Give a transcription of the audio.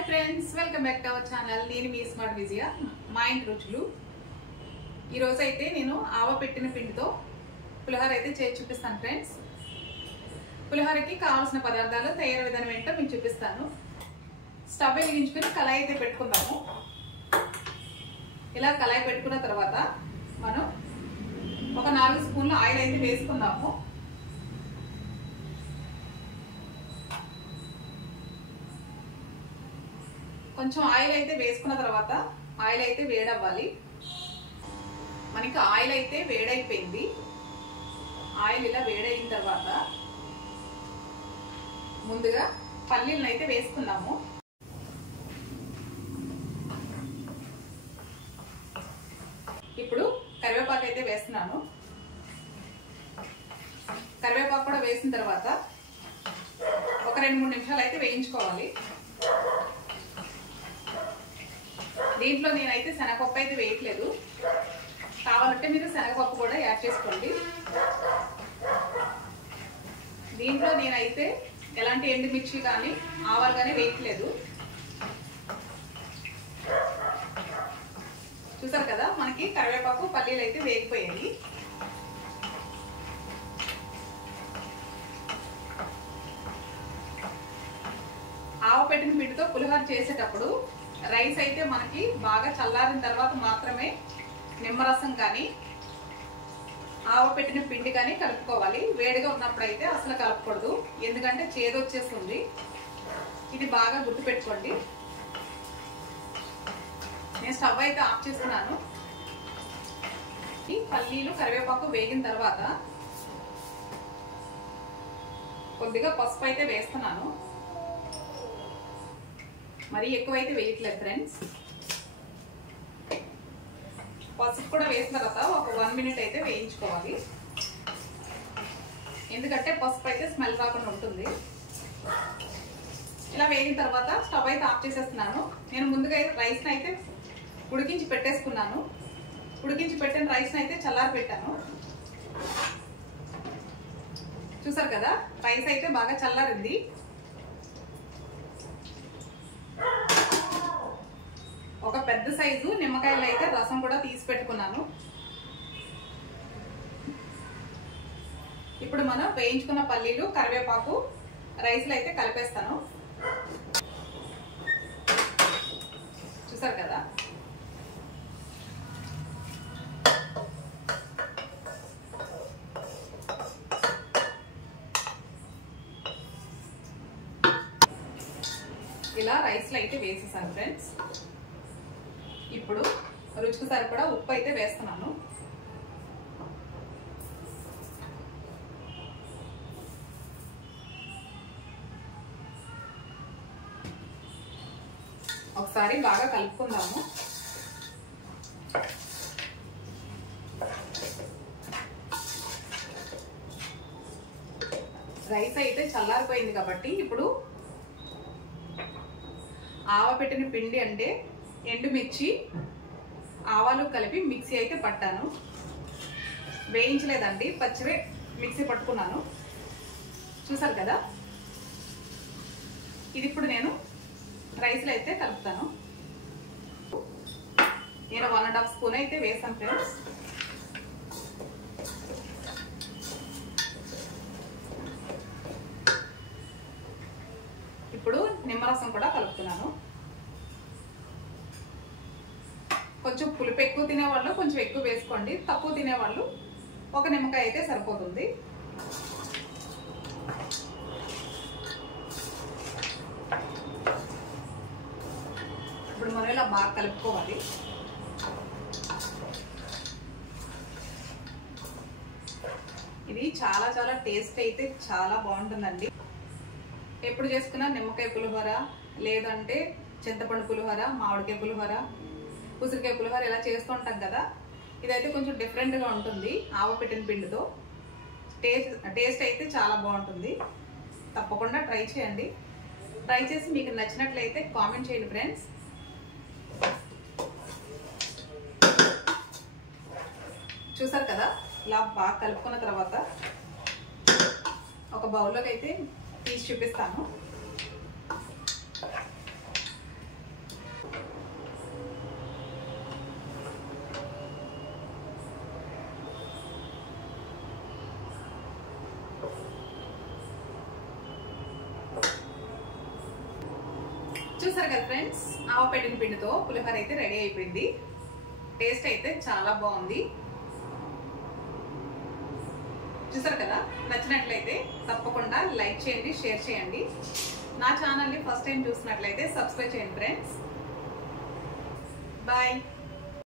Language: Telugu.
Hi friends, welcome back to our channel. నేను మీ స్మార్ట్ విజయ. మా ఇంటి రుచులు. ఈరోజు అయితే నేను ఆవపెట్టిన పిండితో పులిహోర అయితే చేసి చూపిస్తాను ఫ్రెండ్స్. పులిహోరకి కావాల్సిన పదార్థాలు తయారు విధానం ఏంటో మీకు చూపిస్తాను. స్టవ్ వెలిగించుకుని కళాయి అయితే పెట్టుకుందాము. ఇలా కళాయి పెట్టుకున్న తర్వాత మనం ఒక 4 స్పూన్ల ఆయిల్ అయితే వేసుకుందాము. కొంచెం ఆయిల్ అయితే వేసుకున్న తర్వాత ఆయిల్ అయితే వేడవ్వాలి. మనకి ఆయిల్ అయితే వేడైపోయింది. ఆయిల్ ఇలా వేడైన తర్వాత ముందుగా పల్లీలను అయితే వేసుకుందాము. ఇప్పుడు కరివేపాకు అయితే వేస్తున్నాను. కరివేపాకు కూడా వేసిన తర్వాత ఒక 2-3 నిమిషాలు అయితే వేయించుకోవాలి. దీంట్లో నేనైతే శనగపప్పు అయితే వేయట్లేదు. కావాలంటే మీరు శనగపప్పు కూడా యాడ్ చేసుకోండి. దీంట్లో నేనైతే ఎలాంటి ఎండుమిర్చి కానీ ఆవాలు కానీ వేయట్లేదు. చూసారు కదా, మనకి కరివేపాకు పల్లీలు అయితే వేగిపోయాయి. ఆవపెట్టిన పిండితో పులిహోర చేసేటప్పుడు రైస్ అయితే మనకి బాగా చల్లారిన తర్వాత మాత్రమే నిమ్మరసం కానీ ఆవపెట్టిన పిండి కానీ కలుపుకోవాలి. వేడిగా ఉన్నప్పుడు అయితే అసలు కలపకూడదు, ఎందుకంటే చేదు వచ్చేస్తుంది. ఇది బాగా గుర్తుపెట్టుకోండి. నేను స్టవ్ అయితే ఆఫ్ చేస్తున్నాను. ఈ పల్లీలు కరివేపాకు వేగిన తర్వాత కొద్దిగా పసుపు అయితే వేస్తున్నాను. మరి ఎక్కువైతే వేయట్లేదు ఫ్రెండ్స్. పసుపు కూడా వేసిన తర్వాత ఒక 1 మినిట్ అయితే వేయించుకోవాలి, ఎందుకంటే పసుపు అయితే స్మెల్ రాకుండా ఉంటుంది. ఇలా వేగిన తర్వాత స్టవ్ అయితే ఆఫ్ చేసేస్తున్నాను. నేను ముందుగా రైస్ని అయితే ఉడికించి పెట్టేసుకున్నాను. ఉడికించి పెట్టిన రైస్ని అయితే చల్లారి పెట్టాను. చూసారు కదా, రైస్ అయితే బాగా చల్లారింది. ఒక పెద్ద సైజు నిమ్మకాయలు అయితే రసం కూడా తీసి పెట్టుకున్నాను. ఇప్పుడు మనం వేయించుకున్న పల్లీలు కరివేపాకు రైస్లో అయితే కలిపేస్తాను. చూసారు కదా, ఇలా రైస్లో అయితే వేసేసాను ఫ్రెండ్స్. ఇప్పుడు రుచికి సరిపడా ఉప్పు అయితే వేస్తున్నాను. ఒకసారి బాగా కలుపుకుందాము. రైస్ అయితే చల్లారిపోయింది కాబట్టి ఇప్పుడు ఆవపెట్టిన పిండి అంటే ఎండుమిర్చి ఆవాలు కలిపి మిక్సీ అయితే పట్టాను. వేయించలేదండి, పచ్చివే మిక్సీ పట్టుకున్నాను. చూసారు కదా, ఇది ఇప్పుడు నేను రైస్లో అయితే కలుపుతాను. నేను 1.5 స్పూన్ అయితే వేసాను ఫ్రెండ్స్. ఇప్పుడు నిమ్మరసం కూడా కలుపుతున్నాను. కొంచెం పులుపు ఎక్కువ తినేవాళ్ళు కొంచెం ఎక్కువ వేసుకోండి, తక్కువ తినేవాళ్ళు ఒక నిమ్మకాయ అయితే సరిపోతుంది. ఇప్పుడు మనం ఇలా బాగా కలుపుకోవాలి. ఇది చాలా చాలా టేస్ట్ అయితే చాలా బాగుంటుందండి. ఎప్పుడు చేసుకున్నా నిమ్మకాయ పులిహోర, లేదంటే చింతపండు పులిహోర, మామిడికాయ పులిహోర, ఉసిరికాయ పులిహోర ఇలా చేస్తూ ఉంటాం కదా. ఇదైతే కొంచెం డిఫరెంట్గా ఉంటుంది ఆవపెట్టిన పిండితో. టేస్ట్ అయితే చాలా బాగుంటుంది. తప్పకుండా ట్రై చేయండి. ట్రై చేసి మీకు నచ్చినట్లయితే కామెంట్ చేయండి ఫ్రెండ్స్. చూసారు కదా, ఇలా బాగా కలుపుకున్న తర్వాత ఒక బౌల్లోకి అయితే తీసి చూపిస్తాను. చూసారు కదా ఫ్రెండ్స్, ఆవ పెట్టిన పిండితో పులిహోర అయితే రెడీ అయిపోయింది. టేస్ట్ అయితే చాలా బాగుంది. చూసారు కదా, నచ్చినట్లయితే తప్పకుండా లైక్ చేయండి, షేర్ చేయండి. నా ఛానల్ని ఫస్ట్ టైం చూసినట్లయితే సబ్స్క్రైబ్ చేయండి ఫ్రెండ్స్. బాయ్.